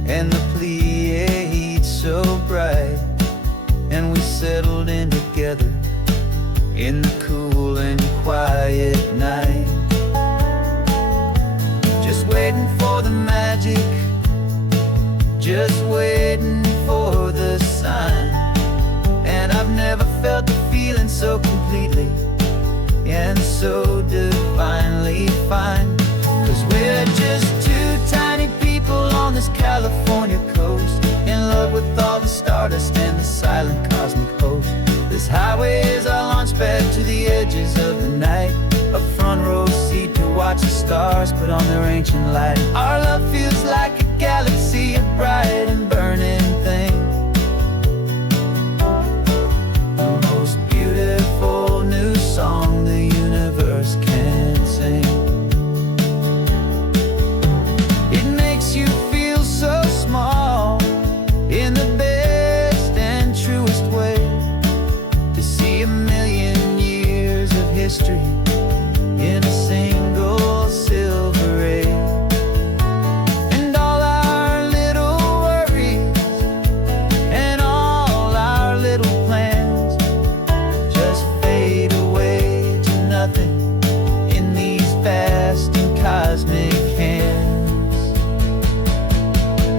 and the Pleiades so bright, and we settled in together in the cool and quiet night, just waiting for the magic, just waiting for the sign. And I've never felt the feeling so completely and so divinely fine. 'Cause we're just two tiny people on this California coast, in love with all the stardust and the silent cosmic host. This highway is our launch pad to the edges of the night, a front row seat to watch the stars put on their ancient light. Our love feels like a galaxy, a bright and burning thing, the most beautiful new song the universe can sing. It makes you feel so small in the best and truest way, to see a million years of history in a single silver ray. And all our little worries and all our little plans just fade away to nothing in these vast and cosmic hands.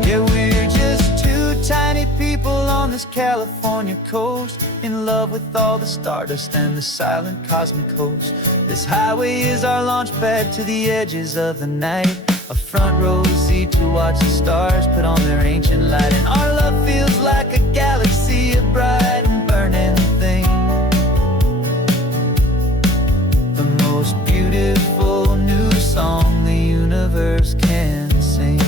Yeah, we're just two tiny people on this California coast, in love with all the stardust and the silent cosmic host. This highway is our launch pad to the edges of the night, a front row seat to watch the stars put on their ancient light. And our love feels like a galaxy, a bright and burning thing, the most beautiful new song the universe can sing.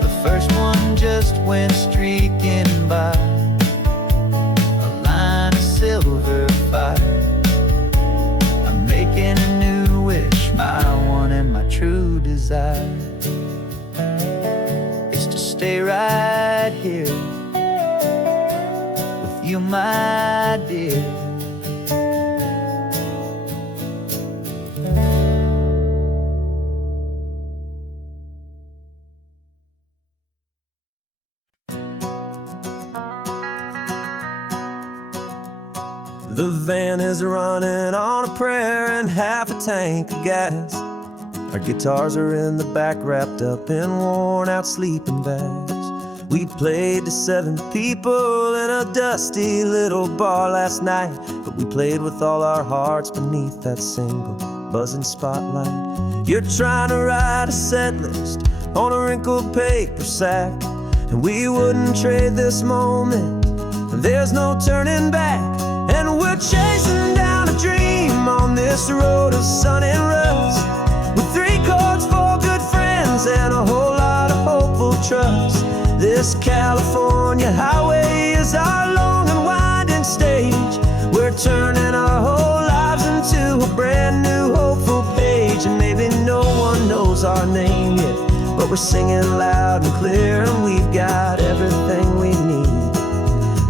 The first one just went streaking by, a line of silver fire. I'm making a new wish, my one and my true desire is to stay right here with you, my dear. The van is running on a prayer and half a tank of gas. Our guitars are in the back, wrapped up in worn-out sleeping bags. We played to 7 people in a dusty little bar last night, but we played with all our hearts beneath that single buzzing spotlight. You're trying to write a set list on a wrinkled paper sack, and we wouldn't trade this moment. There's no turning back, and we're chasing down a dream on this road of sun and rust, with 3 chords, 4 good friends, and a whole lot of hopeful trust. This California highway is our long and winding stage. We're turning our whole lives into brand new hopeful page. And maybe no one knows our name yet, but we're singing loud and clear, and we've got everything we need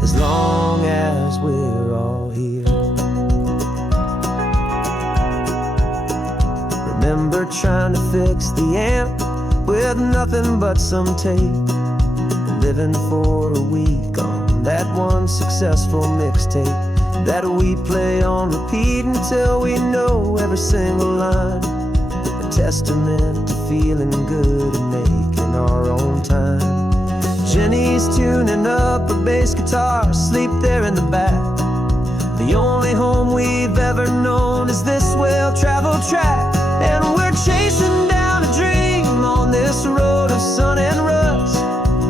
as long as we're all here. Remember trying to fix the amp with nothing but some tape, living for a week on that one successful mixtape that we play on repeat until we know every single line. A testament to feeling good and making our own time. Jenny's tuning up her bass guitar, asleep there in the back. The only home we've ever known is this well-traveled track. And we're chasing down a dream on this road of sun and rust,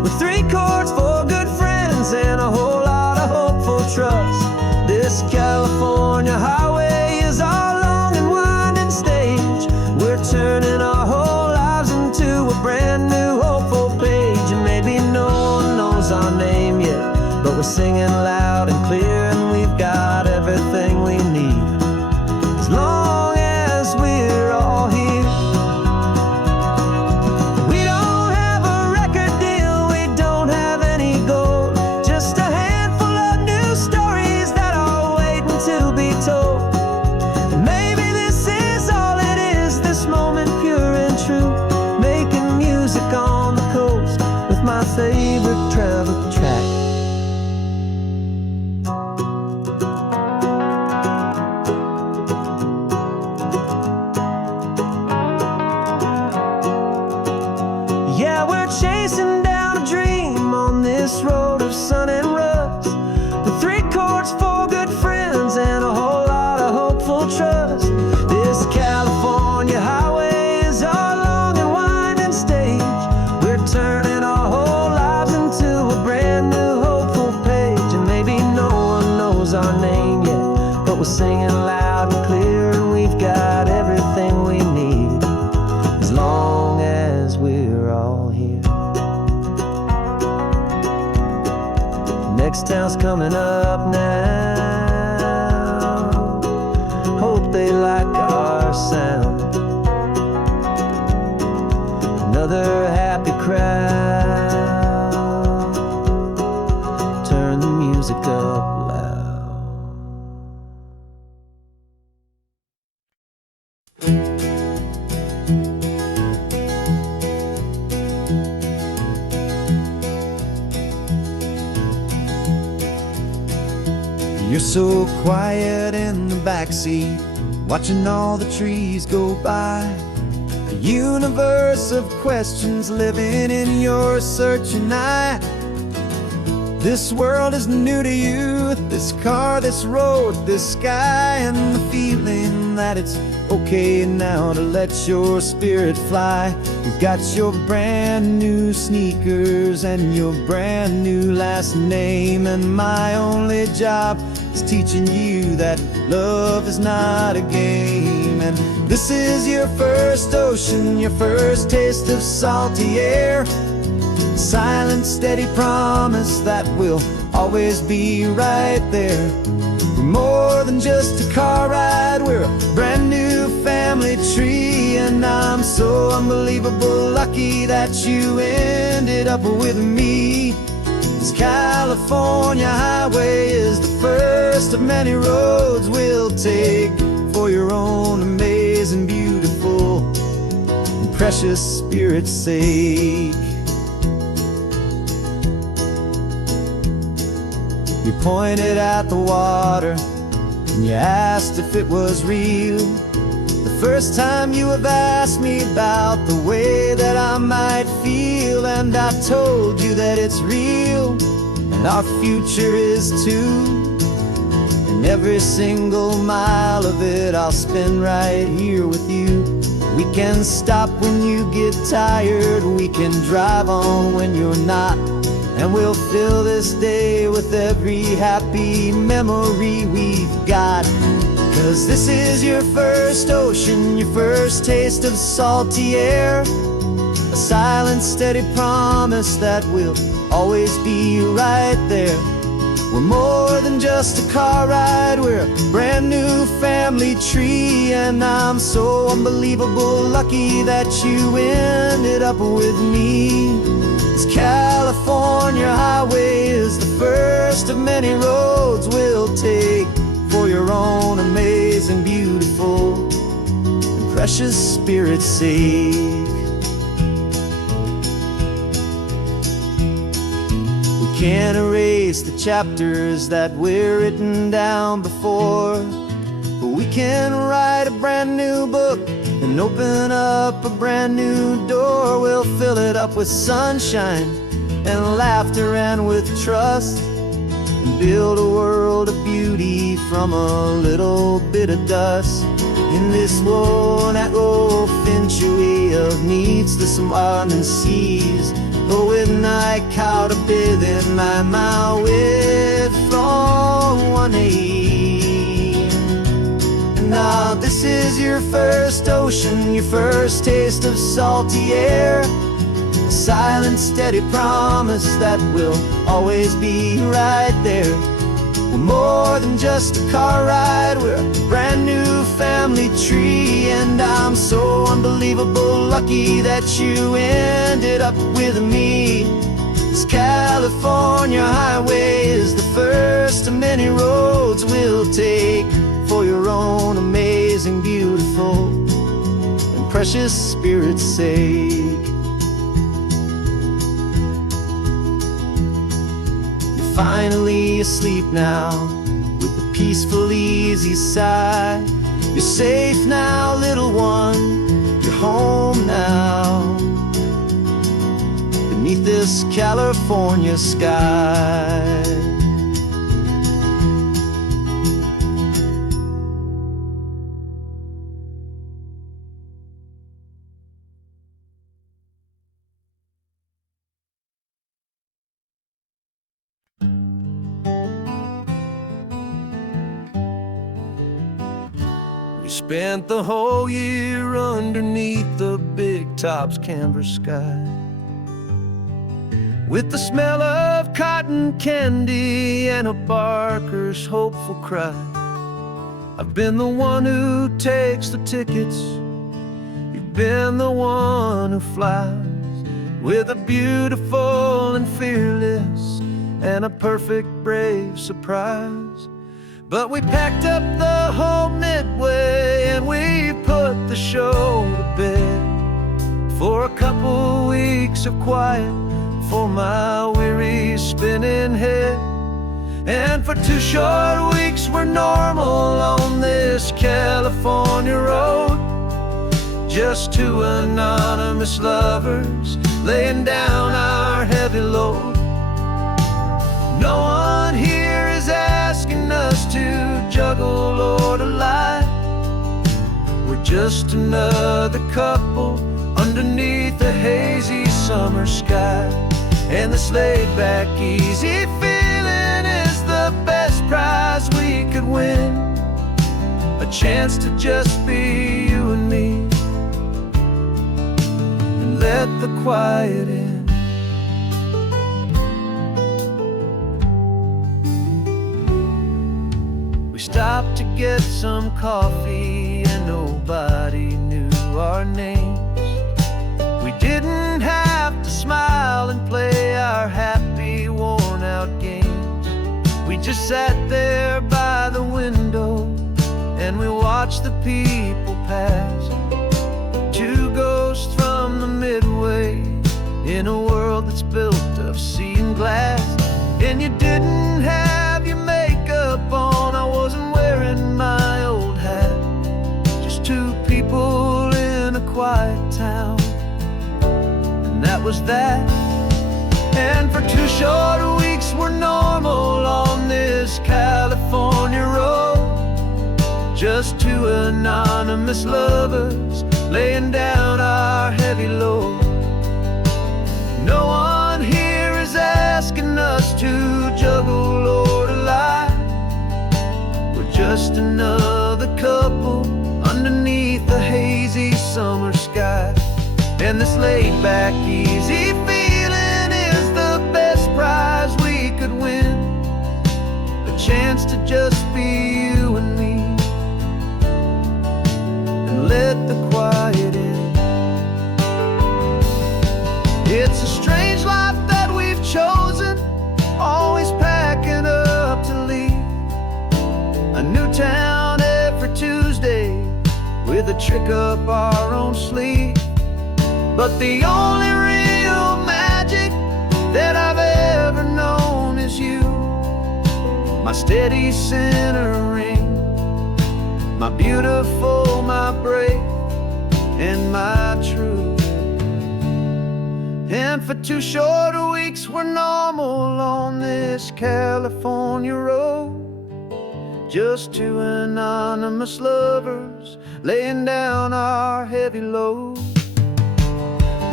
with 3 chords, 4 good friends, and a whole lot of hopeful trust. This California highway is our long and winding stage. We're turning our whole lives into a brand new hopeful page. And maybe no one knows our name yet, but we're singing loud and clear, and we've got everything we need as long as we're all here. We don't have a record deal, we don't have any gold, just a handful of new stories that are waiting to be told. And maybe this is all it is, this moment pure and true, making music on the coast with my favorite travel track. Yeah, we're chasing down a dream on this road of sun and rust, with 3 chords, 4 good friends, and a whole lot of hopeful trust. This California highway is our long and winding stage. We're turning our whole lives into a brand new hopeful page. And maybe no one knows our name yet, but we're singing loud and clear, and we've got everything we need as long as we're all here. Next town's coming up now, hope they like our sound. Another happy crowd, turn the music up loud. You're so quiet in the backseat, watching all the trees go by. A universe of questions living in your searching eye. This world is new to you, this car, this road, this sky, and the feeling that it's okay now to let your spirit fly. You've got your brand new sneakers and your brand new last name, and my only job is teaching you that love is not a game. And this is your first ocean, your first taste of salty air, silent, steady promise that we'll always be right there. We're more than just a car ride, we're a brand new family tree. And I'm so unbelievable lucky that you ended up with me. This California highway is the first of many roads we'll take for your own amazing, beautiful, and precious spirit's sake. You pointed at the water and you asked if it was real. The first time you have asked me about the way that I might feel, and I told you that it's real and our future is too. And every single mile of it I'll spend right here with you. We can stop when you get tired, we can drive on when you're not, and we'll fill this day with every happy memory we've got. 'Cause this is your first ocean, your first taste of salty air, a silent, steady promise that we'll always be right there. We're more than just a car ride, we're a brand new family tree. And I'm so unbelievable lucky that you ended up with me. This California highway is the first of many roads we'll take for your own amazing, beautiful, and precious spirit's sake. Can't erase the chapters that were written down before, but we can write a brand new book and open up a brand new door. We'll fill it up with sunshine and laughter and with trust, and build a world of beauty from a little bit of dust. In this world that finch-away of needs the surrounding seas, when I caught a bit in my way from one aim. And now this is your first ocean, your first taste of salty air, a silent, steady promise that we'll always be right there. We're more than just a car ride, we're a brand new family tree. And I'm so unbelievable lucky that you ended up with me. This California highway is the first of many roads we'll take for your own amazing, beautiful, and precious spirit's sake. Finally asleep now, with a peaceful, easy sigh. You're safe now, little one, you're home now, beneath this California sky. Spent the whole year underneath the big top's canvas sky, with the smell of cotton candy and a barker's hopeful cry. I've been the one who takes the tickets, you've been the one who flies, with a beautiful and fearless and a perfect brave surprise. But we packed up the whole Midway and we put the show to bed, for a couple weeks of quiet for my weary spinning head. And for 2 short weeks we're normal on this California road, just 2 anonymous lovers laying down our heavy load. No one here is asking us to juggle or to lie. We're just another couple underneath a hazy summer sky. And this laid-back, easy feeling is the best prize we could win, a chance to just be you and me, and let the quiet in. Stopped to get some coffee and nobody knew our names. We didn't have to smile and play our happy, worn-out games. We just sat there by the window and we watched the people pass, 2 ghosts from the Midway in a world that's built of sea and glass. And you didn't have your makeup on, I wasn't wearing my old hat, just 2 people in a quiet town, and that was that. And for 2 short weeks we're normal on this California road, just 2 anonymous lovers laying down our heavy load. No one here is asking us to juggle or to lie. We're just another couple underneath the hazy summer sky. And this laid-back, easy feeling is the best prize we could win, trick up our own sleeve. But the only real magic that I've ever known is you, my steady centering, my beautiful, my brave, and my true. And for 2 short weeks we're normal on this California road, just 2 anonymous lovers laying down our heavy load.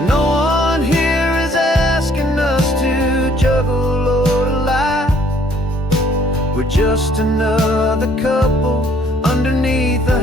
No one here is asking us to juggle or to lie. We're just another couple underneath a